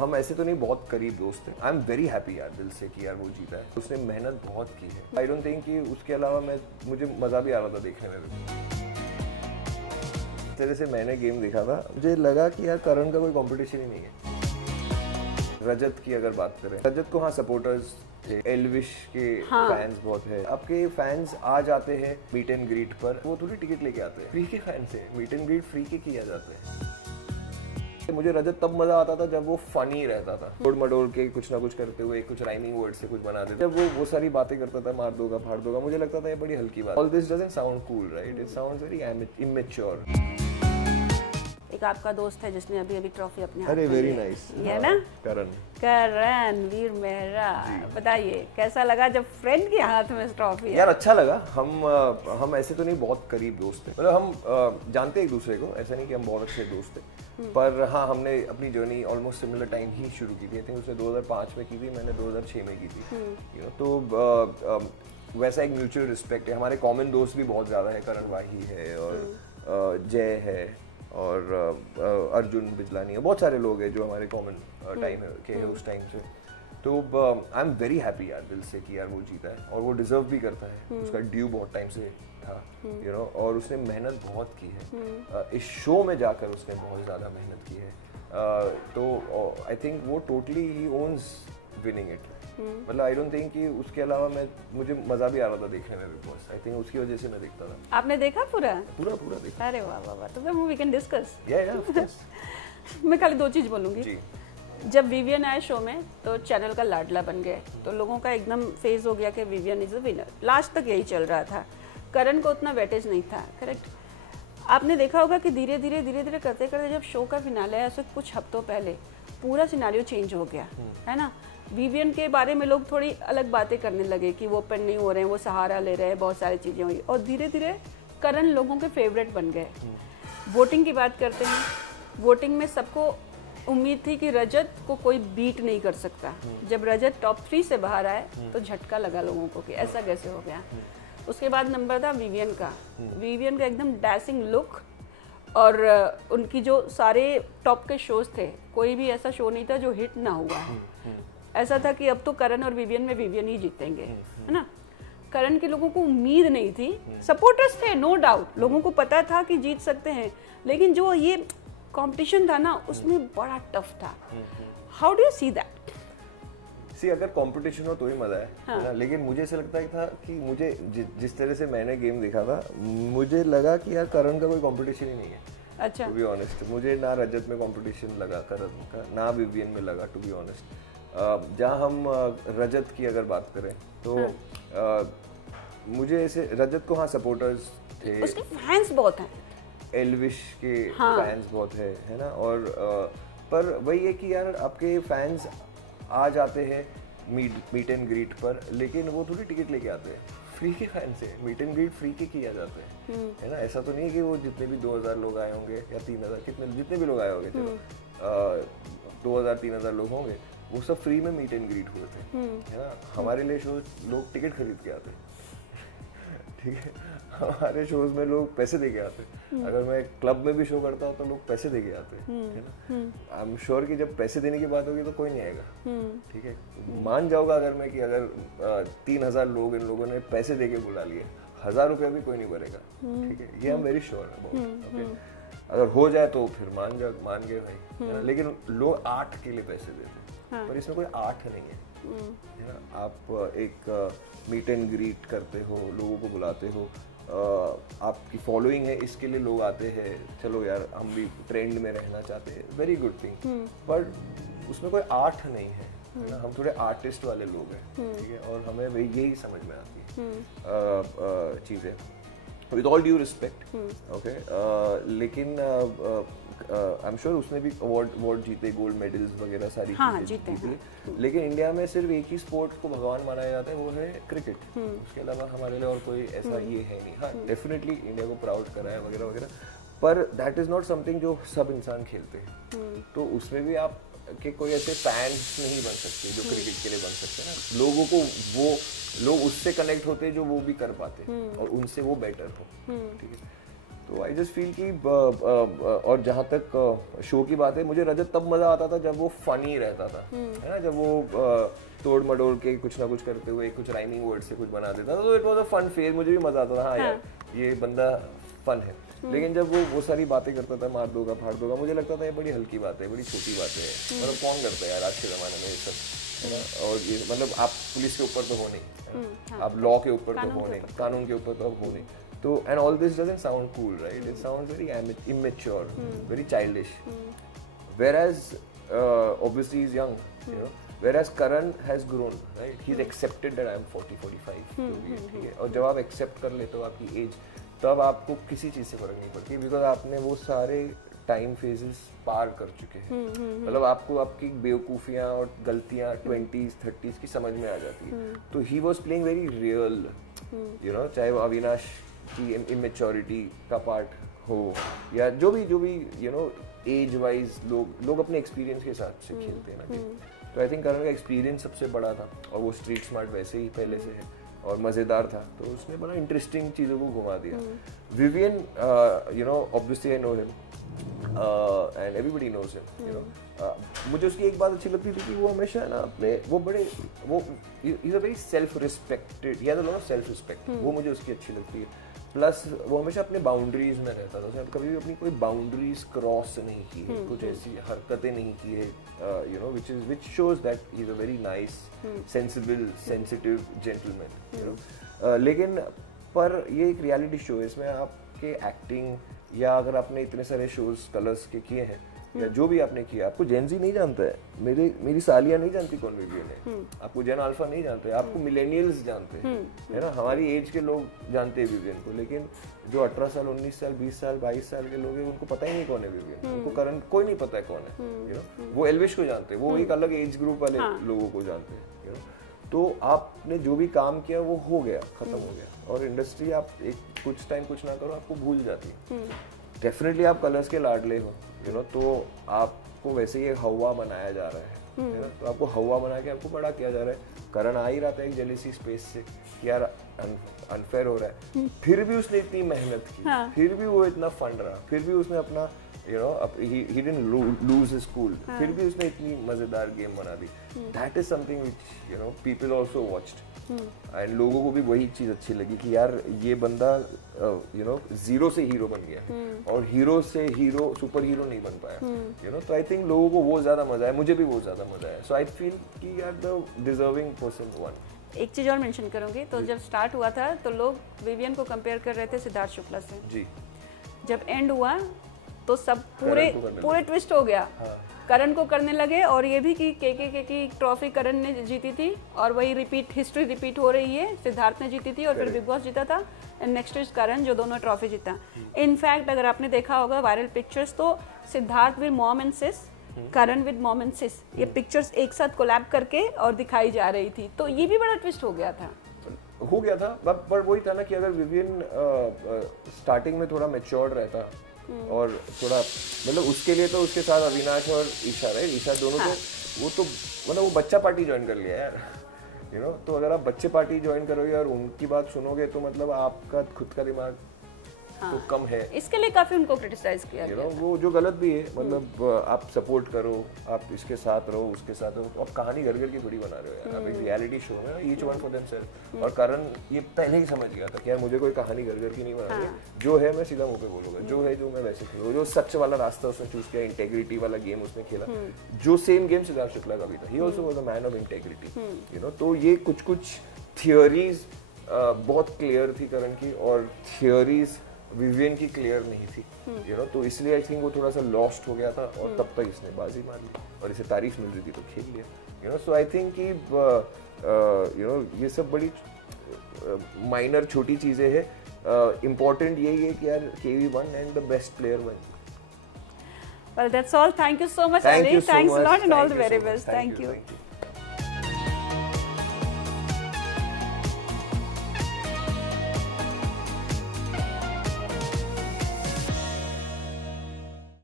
हम ऐसे तो नहीं, बहुत करीब दोस्त हैं। आई एम वेरी हैप्पी यार दिल से कि यार वो जीता है। उसने मेहनत बहुत की है। आई डोंट थिंक कि उसके अलावा मुझे मजा भी आ रहा था देखने में। तरह से मैंने गेम देखा था, मुझे लगा कि यार करण का कोई कंपटीशन ही नहीं है। रजत की अगर बात करें, रजत को हाँ सपोर्टर्स थे, एल्विश के फैंस बहुत है। आपके फैंस आ जाते हैं मीट एंड ग्रीट पर, वो थोड़ी टिकट लेके आते हैं। फ्री के फैंस है, मीट एंड ग्रीट फ्री के किया जाता है। मुझे रजत तब मजा आता था जब वो फनी रहता था, तोड़ मडोल के कुछ ना कुछ करते हुए कुछ राइमिंग वर्ड से कुछ बना देते। जब वो सारी बातें करता था, मार दोगा फाड़ दोगा, मुझे लगता था ये बड़ी हल्की बात। All this doesn't sound cool, right? It sounds very immature. एक आपका दोस्त है जिसने अभी ट्रॉफी अपने हाथ अरे में वेरी ली है। नाइस, ये ना करण वीर मेहरा, बताइए कैसा लगा जब फ्रेंड के हाथ में ट्रॉफी है? यार अच्छा लगा। हम ऐसे तो नहीं, बहुत करीब दोस्त हैं, मतलब हम जानते हैं एक दूसरे को, ऐसा नहीं कि हम बहुत अच्छे दोस्त हैं, पर हाँ हमने अपनी जर्नी ऑलमोस्ट सिमिलर टाइम ही शुरू की थी। आई थिंक उसने 2005 में की थी, मैंने 2006 में की थी। यू नो, तो वैसा एक म्यूचुअल रिस्पेक्ट है। हमारे कॉमन दोस्त भी बहुत ज़्यादा है, करण वाही है और जय है और अर्जुन बिजलानी है, बहुत सारे लोग हैं जो हमारे कॉमन टाइम के हैं उस टाइम से। तो आई एम वेरी हैप्पी यार दिल से कि यार वो जीता है, और वो डिजर्व भी करता है। उसका ड्यू बहुत टाइम से था, यू नो, और उसने मेहनत बहुत की है। इस शो में जाकर उसने बहुत ज़्यादा मेहनत की है। तो आई थिंक वो टोटली ही ओन्स विनिंग इट। मतलब आई डोंट थिंक कि उसके अलावा मुझे मजा भी आ रहा था देखने में बिग बॉस। आई थिंक उसकी वजह से मैं देखता था। आपने देखा पूरा देखा। अरे वाह वाह वाह, तो फिर वी कैन डिस्कस। या ऑफ कोर्स। मैं खाली दो चीज बोलूंगी जी। जब विवियन आए शो में तो चैनल का लाडला बन गए, तो लोगों का एकदम फेज हो गया कि Vivian is a winner. Last तक यही चल रहा था, करण को उतना वेटेज नहीं था। करेक्ट। आपने देखा होगा कि धीरे धीरे करते करते जब शो का फिनाले आया उससे कुछ हफ्तों पहले पूरा सिनेरियो चेंज हो गया, है ना। विवियन के बारे में लोग थोड़ी अलग बातें करने लगे कि वो ओपन नहीं हो रहे हैं, वो सहारा ले रहे हैं, बहुत सारी चीज़ें हुई, और धीरे धीरे करण लोगों के फेवरेट बन गए। वोटिंग की बात करते हैं, वोटिंग में सबको उम्मीद थी कि रजत को कोई बीट नहीं कर सकता। जब रजत टॉप 3 से बाहर आए तो झटका लगा लोगों को कि ऐसा कैसे हो गया। उसके बाद नंबर था विवियन का एकदम डैशिंग लुक, और उनकी जो सारे टॉप के शोज थे, कोई भी ऐसा शो नहीं था जो हिट ना हुआ है। ऐसा था कि अब तो करण और विवियन में विवियन ही जीतेंगे, है ना। करण के लोगों को उम्मीद नहीं थी, सपोर्टर्स थे नो डाउट, लोगों को पता था कि जीत सकते हैं, लेकिन जो ये कंपटीशन था ना उसमें बड़ा टफ था। How do you see that? अगर कंपटीशन हो तो ही मजा है ना, लेकिन मुझे ऐसा लगता था कि मुझे जिस तरह से मैंने गेम देखा था, मुझे लगा कि यार करण का कोई कंपटीशन ही नहीं है। अच्छा। टू बी ऑनेस्ट, मुझे ना रजत में कंपटीशन लगा करण का, ना विवियन में लगा, टू बी ऑनेस्ट। जहाँ हम रजत की अगर बात करें तो मुझे ऐसे रजत को हाँ सपोर्टर्स थे, उसके फैंस बहुत हैं, एल्विश के फैंस बहुत है ना। और पर वही है कि यार आपके फैंस आ जाते हैं मीट एंड ग्रीट पर, लेकिन वो थोड़ी टिकट लेके आते हैं। फ्री के फैंस है, मीट एंड ग्रीट फ्री के किया जाता है ना। ऐसा तो नहीं है कि वो जितने भी 2000 लोग आए होंगे या 3000, जितने भी लोग आए होंगे, चलो 2000-3000 लोग होंगे, वो सब फ्री में मीट एंड ग्रीट हुए थे, है ना। हमारे लिए शो लोग टिकट खरीद के आते, ठीक है। हमारे शोज में लोग पैसे दे के आते। अगर मैं क्लब में भी शो करता हूँ तो लोग पैसे दे के आते हैं ना। आई एम श्योर कि जब पैसे देने की बात होगी तो कोई नहीं आएगा, ठीक है। मान जाऊंगा अगर मैं कि अगर 3000 लोग इन लोगों ने पैसे दे के बुला लिए, 1000 रुपया भी कोई नहीं भरेगा, ठीक है। ये आई एम वेरी श्योर है। अगर हो जाए तो फिर मान गए भाई, लेकिन लोग 8 के लिए पैसे देते हैं, पर इसमें कोई 8 नहीं है ना। आप एक मीट एंड ग्रीट करते हो, लोगों को बुलाते हो, आपकी फॉलोइंग है, इसके लिए लोग आते हैं। चलो यार हम भी ट्रेंड में रहना चाहते हैं, वेरी गुड थिंग, बट उसमें कोई 8 नहीं है ना। हम थोड़े आर्टिस्ट वाले लोग हैं, ठीक है, और हमें यही समझ में आती है चीज़ें, with all due respect, okay. लेकिन आई एम श्योर उसने भी अवार्ड जीते, गोल्ड मेडल्स वगैरह सारी चीजें जीते। लेकिन इंडिया में सिर्फ एक ही स्पोर्ट को भगवान माना जाता है, वो है क्रिकेट। उसके अलावा हमारे लिए और कोई ऐसा ये है नहीं। हाँ, डेफिनेटली इंडिया को प्राउड करा है वगैरह वगैरह, पर दैट इज नॉट समथिंग जो सब इंसान खेलते हैं। तो उसमें भी आप के कोई ऐसे फैंस नहीं बन सकते जो क्रिकेट के लिए बन सकते हैं ना। लोगों को वो लोग उससे कनेक्ट होते हैं जो वो भी कर पाते हैं, और उनसे वो बेटर हो, ठीक है। तो आई जस्ट फील कि और जहाँ तक शो की बात है, मुझे रजत तब मजा आता था जब वो फनी रहता था, है ना, जब वो तोड़ मडोड़ के कुछ ना कुछ करते हुए कुछ राइमिंग वर्ड से कुछ बना देता था, तो it was a fun phase, मुझे भी मजा आता था, हाँ यार ये बंदा फन है। लेकिन जब वो सारी बातें करता था, मार दोगा फाड़ दोगा, मुझे लगता था ये बड़ी हल्की बात है, बड़ी छोटी बात है, मतलब कौन करता है यार आज के जमाने में ये सब, है ना। और ये मतलब आप पुलिस के ऊपर तो हो नहीं, आप लॉ के ऊपर तो हो नहीं, कानून के ऊपर तो आप हो नहीं, तो and all this doesn't sound cool, right, it sounds very immature, very childish, whereas obviously he's young, you know, whereas Karan has grown, right, he's accepted that I am 40-45, ठीक है, और जब आप accept कर लेते हो आपकी एज, तब आपको किसी चीज से फर्क नहीं पड़ती, बिकॉज आपने वो सारे टाइम फेजेस पार कर चुके हैं, मतलब आपको आपकी बेवकूफियां और गलतियां 20s 30s की समझ में आ जाती है। तो he was playing very real, you know, चाहे वो अविनाश की इमेच्योरिटी का पार्ट हो या जो भी यू नो एज वाइज लोग अपने एक्सपीरियंस के हिसाब से खेलते हैं ना। तो आई थिंक करण का एक्सपीरियंस सबसे बड़ा था, और वो स्ट्रीट स्मार्ट वैसे ही पहले से है और मज़ेदार था, तो उसने बड़ा इंटरेस्टिंग चीज़ों को घुमा दिया। Vivian, you know, obviously I know him and everybody knows him, you know. मुझे उसकी एक बात अच्छी लगती थी कि वो हमेशा ना अपने वो is a very self respected, he has a lot of self respect, वो मुझे उसकी अच्छी लगती है। प्लस वो हमेशा अपने बाउंड्रीज में रहता था, उसने कभी भी अपनी कोई बाउंड्रीज क्रॉस नहीं की है, कुछ ऐसी हरकतें नहीं की है, you know, which shows that he is a very nice, sensible, sensitive gentleman, you know. लेकिन पर ये एक रियलिटी शो है, इसमें आपके एक्टिंग या अगर आपने इतने सारे शोज कलर्स के किए हैं या जो भी आपने किया, आपको जेनजी नहीं जानता है, मेरी सालियां नहीं जानती कौन विवियन है, आपको जेन अल्फा नहीं जानते, आपको मिलेनियल्स जानते हैं, है ना, हमारी एज के लोग जानते हैं विवियन को, लेकिन जो 18 साल 19 साल 20 साल 22 साल के लोग हैं उनको पता ही नहीं कौन है विवियन, उनको करण कोई नहीं पता है कौन है, यू नो, वो एल्विश को जानते हैं, वो एक अलग एज ग्रुप वाले लोगों को जानते हैं, यू नो। तो आपने जो भी काम किया वो हो गया, खत्म हो गया, और इंडस्ट्री आप एक कुछ टाइम कुछ ना करो आपको भूल जाती है। डेफिनेटली आप कलर्स के लाडले हो, यू नो, तो आपको वैसे ही हवा बनाया जा रहा है ना, तो आपको हवा बना के आपको बड़ा किया जा रहा है। करण आ ही रहा था एक जेलेसी स्पेस से कि यार अनफेयर हो रहा है, फिर भी उसने इतनी मेहनत की, फिर भी वो इतना फंड रहा, फिर भी उसने अपना, you know, he didn't lose his cool, फिर भी उसने इतनी मजेदार गेम बना दी। That is something which, you know, people also watched, and लोगों को भी वही चीज अच्छी लगी कि यार ये बंदा, यू नो, जीरो से हीरो बन गया, और हीरो से हीरो सुपर हीरो नहीं बन पाया, यू नो। तो आई थिंक लोगों को वो ज्यादा मजा है, मुझे भी वो ज्यादा मजा है, सो आई फील कि यार द डिजर्विंग पर्सन वन। एक चीज और मेंशन करूंगी, तो जब स्टार्ट हुआ था तो लोग विवियन को कंपेयर कर रहे थे सिद्धार्थ शुक्ला से जी, जब एंड हुआ तो सब पूरे ट्विस्ट हो गया, करण को करने लगे, और ये भी कि के की ट्रॉफी करण ने जीती थी, और वही हिस्ट्री रिपीट हो रही है, सिद्धार्थ ने जीती थी और फिर बिग बॉस जीता था, एंड नेक्स्ट इज करण जो दोनों ट्रॉफी जीता। इनफैक्ट अगर आपने देखा होगा वायरल पिक्चर्स, तो Siddharth with mom and sis, Karan with mom and sis, ये पिक्चर्स एक साथ कोलैब करके और दिखाई जा रही थी, तो ये भी बड़ा ट्विस्ट हो गया था। पर वही था ना कि अगर विवियन स्टार्टिंग में थोड़ा मैच्योर्ड रहता और थोड़ा, मतलब उसके लिए तो उसके साथ अविनाश और ईशा रहे, ईशा दोनों तो वो तो मतलब वो बच्चा पार्टी ज्वाइन कर लिया यार, यू नो। तो अगर आप बच्चे पार्टी ज्वाइन करोगे और उनकी बात सुनोगे तो मतलब आपका खुद का दिमाग तो कम है, इसके लिए काफी उनको क्रिटिसाइज किया गया, वो जो गलत भी है, मतलब आप सपोर्ट करो, आप इसके साथ रहो, उसके साथ रहो, आप कहानी घर घर की थोड़ी बना रहे हो यार, आप एक रियलिटी शो में, ईच वन फॉर देमसेल्फ। और करण ये पहले ही समझ गया था कि यार मुझे कोई कहानी घर घर की नहीं बनानी है, जो है मैं सीधा मुंह पे बोलूंगा, जो है जो मैं वैसे खेलूंगा, जो सच वाला रास्ता उसने चूज किया, इंटेग्रिटी वाला गेम उसने खेला, जो सेम गेम सिद्धार्थ शुक्ला का भी था, ही also was a man of integrity, you know. तो ये कुछ थियोरीज बहुत क्लियर थी करण की, और थियोरीज विवियन की क्लियर नहीं थी, यू नो। तो इसलिए आई थिंक वो थोड़ा सा लॉस्ट हो गया था, और तब तक इसने बाजी मार ली और इसे तारीफ मिल रही थी तो खेल लिया, you know. So I think कि यू नो ये सब बड़ी माइनर छोटी चीजें हैं, इम्पोर्टेंट यही है कि यार KV one and the best player one. Well, that's all. Thank you so much, Ali. Thanks a lot and all the very best. Thank you.